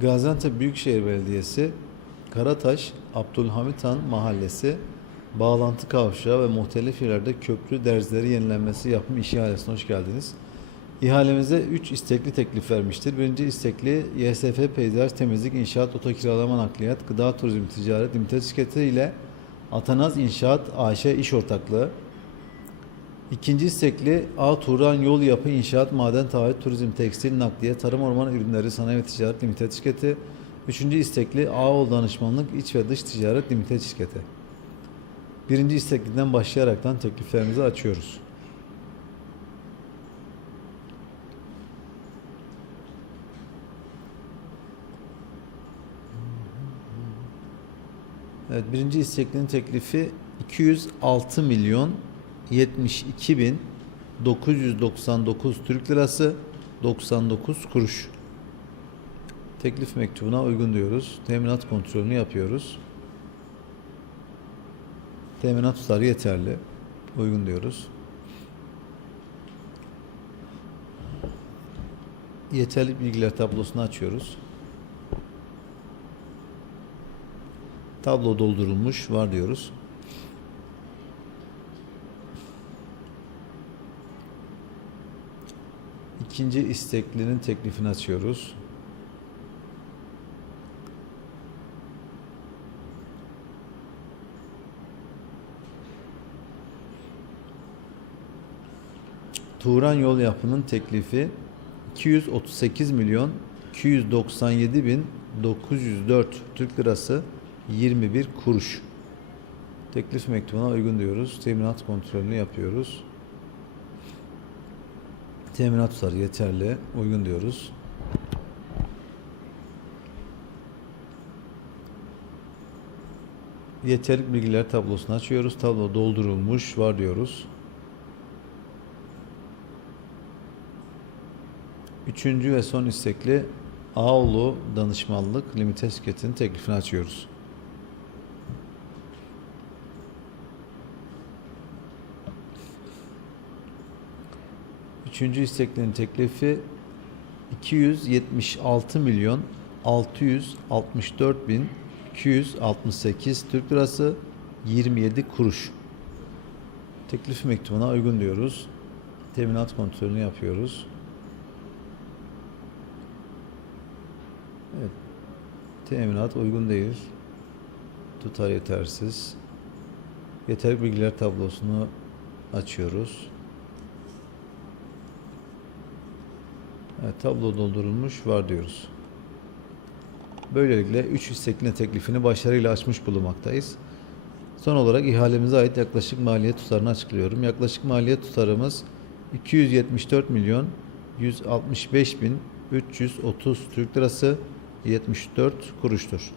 Gaziantep Büyükşehir Belediyesi Karataş Abdülhamit Han Mahallesi bağlantı kavşağı ve muhtelif yerlerde köprü derzleri yenilenmesi yapım ihalesine hoş geldiniz. İhalemize 3 istekli teklif vermiştir. Birinci istekli YSF Peyzaj Temizlik İnşaat Otokiralama Nakliyat Gıda Turizm Ticaret Limited Şirketi ile Atanaz İnşaat AŞ İş Ortaklığı İkinci istekli A. Turan Yol Yapı İnşaat Maden Taahhüt Turizm Tekstil Nakliye Tarım Orman Ürünleri Sanayi ve Ticaret Limited Şirketi Üçüncü istekli Ağol Danışmanlık İç ve Dış Ticaret Limited Şirketi Birinci istekliden başlayaraktan tekliflerimizi açıyoruz. Evet, birinci isteklinin teklifi 206 milyon 72 bin 999 Türk Lirası 99 kuruş. Teklif mektubuna uygun diyoruz. Teminat kontrolünü yapıyoruz. Teminat tutarı yeterli. Uygun diyoruz. Yeterli bilgiler tablosunu açıyoruz. Tablo doldurulmuş var diyoruz. İkinci isteklinin teklifini açıyoruz. Turan Yol Yapı'nın teklifi 238 milyon 297 bin 904 Türk Lirası 21 kuruş. Teklif mektubuna uygun diyoruz. Teminat kontrolünü yapıyoruz. Teminat tutarı yeterli. Uygun diyoruz. Yeterli bilgiler tablosunu açıyoruz. Tablo doldurulmuş var diyoruz. Üçüncü ve son istekli Ağoğlu Danışmanlık Limited Şirketi'nin teklifini açıyoruz. Üçüncü isteklinin teklifi 276 milyon 664 bin 268 Türk Lirası 27 kuruş. Teklif mektubuna uygun diyoruz. Teminat kontrolünü yapıyoruz. Evet. Teminat uygun değil. Tutar yetersiz. Yeterli bilgiler tablosunu açıyoruz. Tablo doldurulmuş var diyoruz. Böylelikle 3 istekline teklifini başarıyla açmış bulunmaktayız. Son olarak ihalemize ait yaklaşık maliyet tutarını açıklıyorum. Yaklaşık maliyet tutarımız 274 milyon 165 bin 330 Türk Lirası 74 kuruştur.